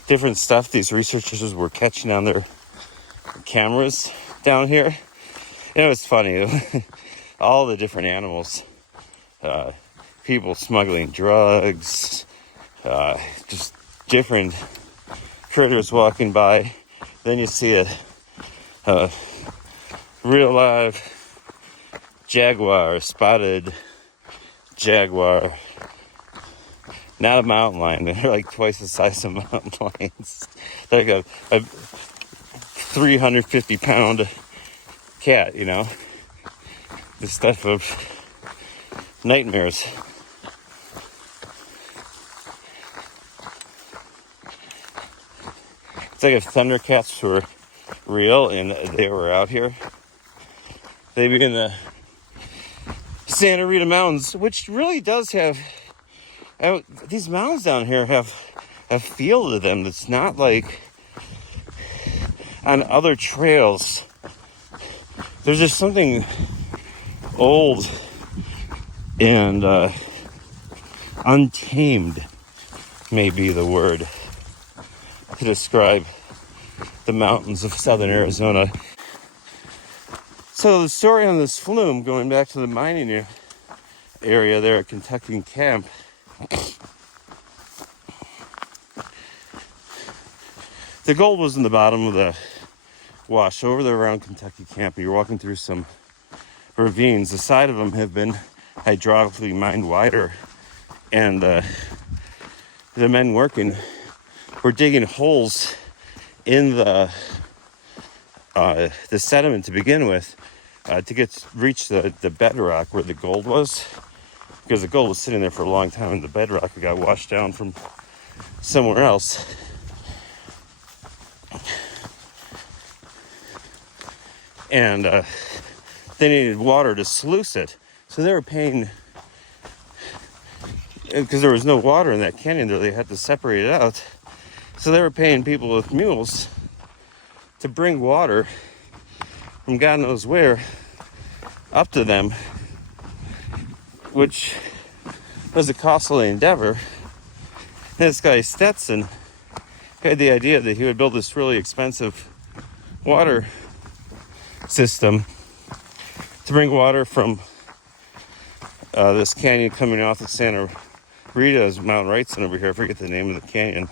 different stuff these researchers were catching on their cameras down here. And it was funny. All the different animals, people smuggling drugs, just different critters walking by. Then you see a real live jaguar, spotted jaguar, not a mountain lion. They're like twice the size of mountain lions. They're like a 350-pound cat, you know, the stuff of nightmares. It's like if Thundercats were real and they were out here, they'd be in the Santa Rita Mountains, which really does have, these mountains down here have a feel to them that's not like on other trails. There's just something old and untamed, may be the word to describe the mountains of southern Arizona. So the story on this flume, going back to the mining area there at Kentucky Camp, the gold was in the bottom of the wash over there around Kentucky Camp. You're walking through some ravines. The side of them have been hydraulically mined wider, and the men working were digging holes in the sediment to begin with, to reach the bedrock where the gold was, because the gold was sitting there for a long time and the bedrock got washed down from somewhere else. And they needed water to sluice it, so they were paying, because there was no water in that canyon there, they had to separate it out. So they were paying people with mules to bring water from God knows where up to them, which was a costly endeavor. And this guy Stetson had the idea that he would build this really expensive water system to bring water from this canyon coming off of Santa Rita's Mount Wrightson over here. I forget the name of the canyon.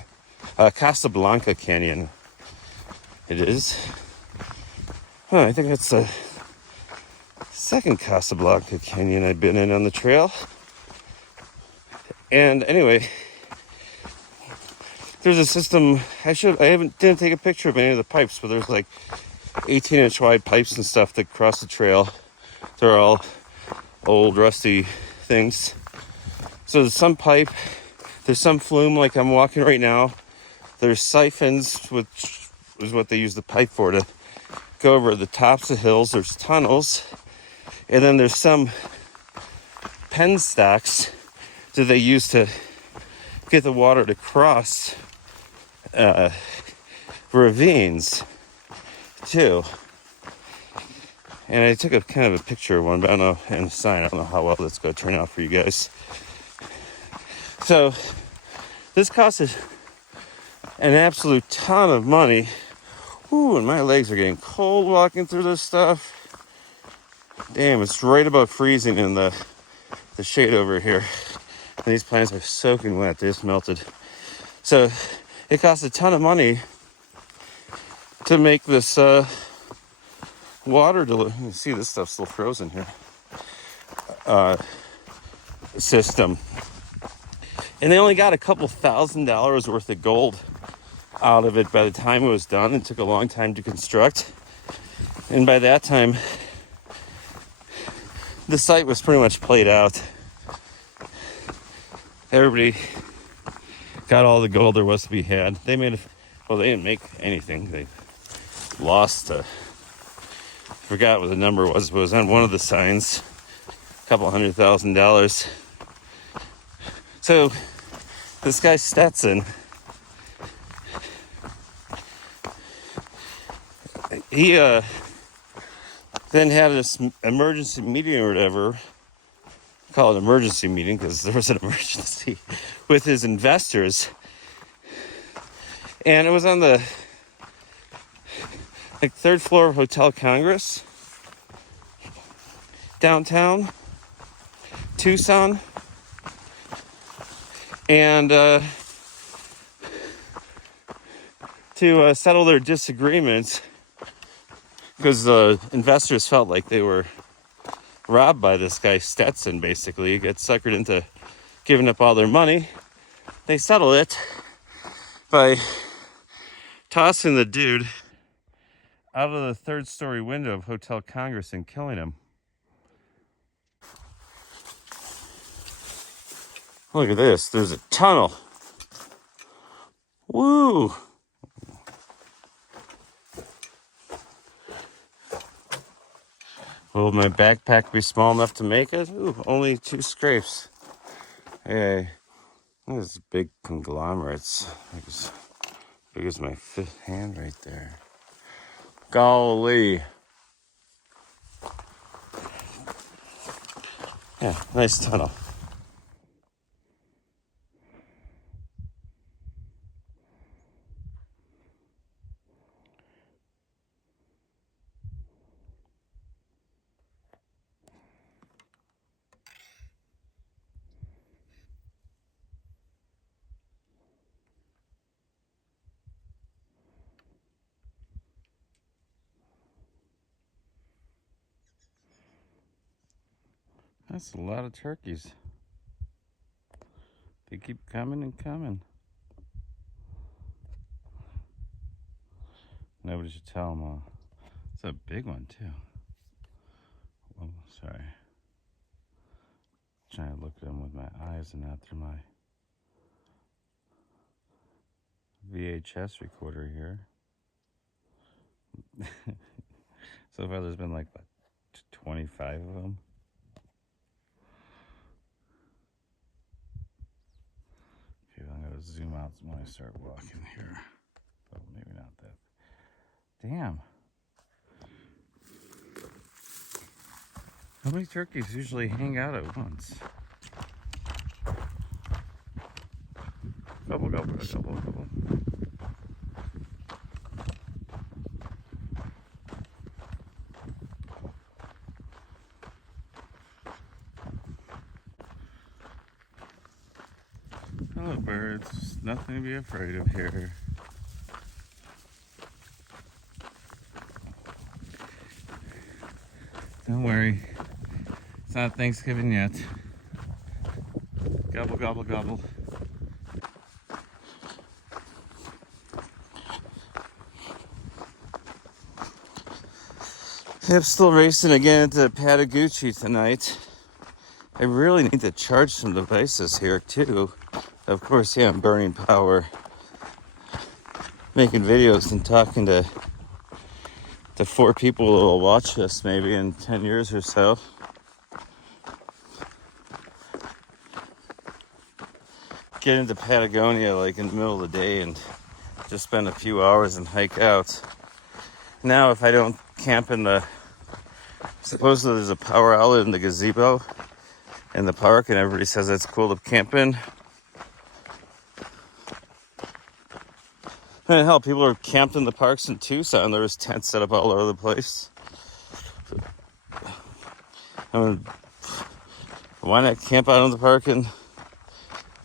Casablanca Canyon it is. I think that's the second Casablanca Canyon I've been in on the trail. And anyway, there's a system. Didn't take a picture of any of the pipes, but there's like 18-inch wide pipes and stuff that cross the trail. They're all old, rusty things. So there's some pipe, there's some flume like I'm walking right now. There's siphons, which is what they use the pipe for, to go over the tops of hills. There's tunnels. And then there's some penstocks that they use to get the water to cross ravines too. And I took a kind of a picture of one, but I don't know, and a sign. I don't know how well that's going to turn out for you guys. So this costed an absolute ton of money. Ooh, and my legs are getting cold walking through this stuff. Damn, it's right about freezing in the shade over here. And these plants are soaking wet. They just melted. So it cost a ton of money to make this water delivery. You can see this stuff's still frozen here. System. And they only got a couple $1,000s worth of gold out of it by the time it was done. It took a long time to construct. And by that time, the site was pretty much played out. Everybody got all the gold there was to be had. They made, they didn't make anything. They lost, forgot what the number was, but it was on one of the signs, a couple $100,000. So this guy Stetson, he then had this emergency meeting or whatever. Call it an emergency meeting because there was an emergency with his investors. And it was on the third floor of Hotel Congress, downtown Tucson. And to settle their disagreements, because the investors felt like they were robbed by this guy Stetson, basically. He gets suckered into giving up all their money. They settle it by tossing the dude out of the third-story window of Hotel Congress and killing him. Look at this. There's a tunnel. Woo! Will my backpack be small enough to make it? Ooh, only 2 scrapes. Hey, this big conglomerates. As big as my 5th hand right there. Golly. Yeah, nice tunnel. That's a lot of turkeys. They keep coming and coming. Nobody should tell them all. It's a big one too. Oh, sorry. Trying to look at them with my eyes and not through my VHS recorder here. So far there's been like what, 25 of them. Okay, I'm gonna zoom out when I start walking here. Oh, maybe not that. Damn. How many turkeys usually hang out at once? Gobble, gobble, gobble, gobble. Hello, birds. Nothing to be afraid of here. Don't worry. It's not Thanksgiving yet. Gobble, gobble, gobble. I'm still racing again to Patagonia tonight. I really need to charge some devices here too. Of course, yeah, I'm burning power, making videos and talking to 4 people who will watch this maybe in 10 years or so. Get into Patagonia like in the middle of the day and just spend a few hours and hike out. Now, if I don't camp in the, supposedly there's a power outlet in the gazebo in the park, and everybody says it's cool to camp in. And hell, people are camped in the parks in Tucson. There was tents set up all over the place. I mean, why not camp out in the park in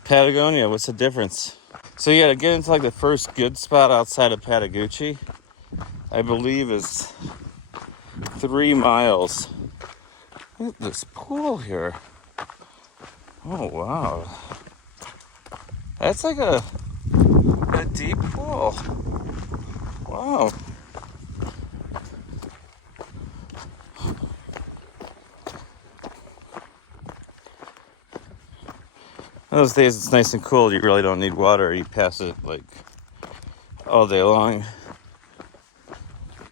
Patagonia? What's the difference? So yeah, to get into like the first good spot outside of Patagonia, I believe is 3 miles. Look at this pool here. Oh wow. That's like a deep pool. Wow. Those days it's nice and cool. You really don't need water. You pass it like all day long.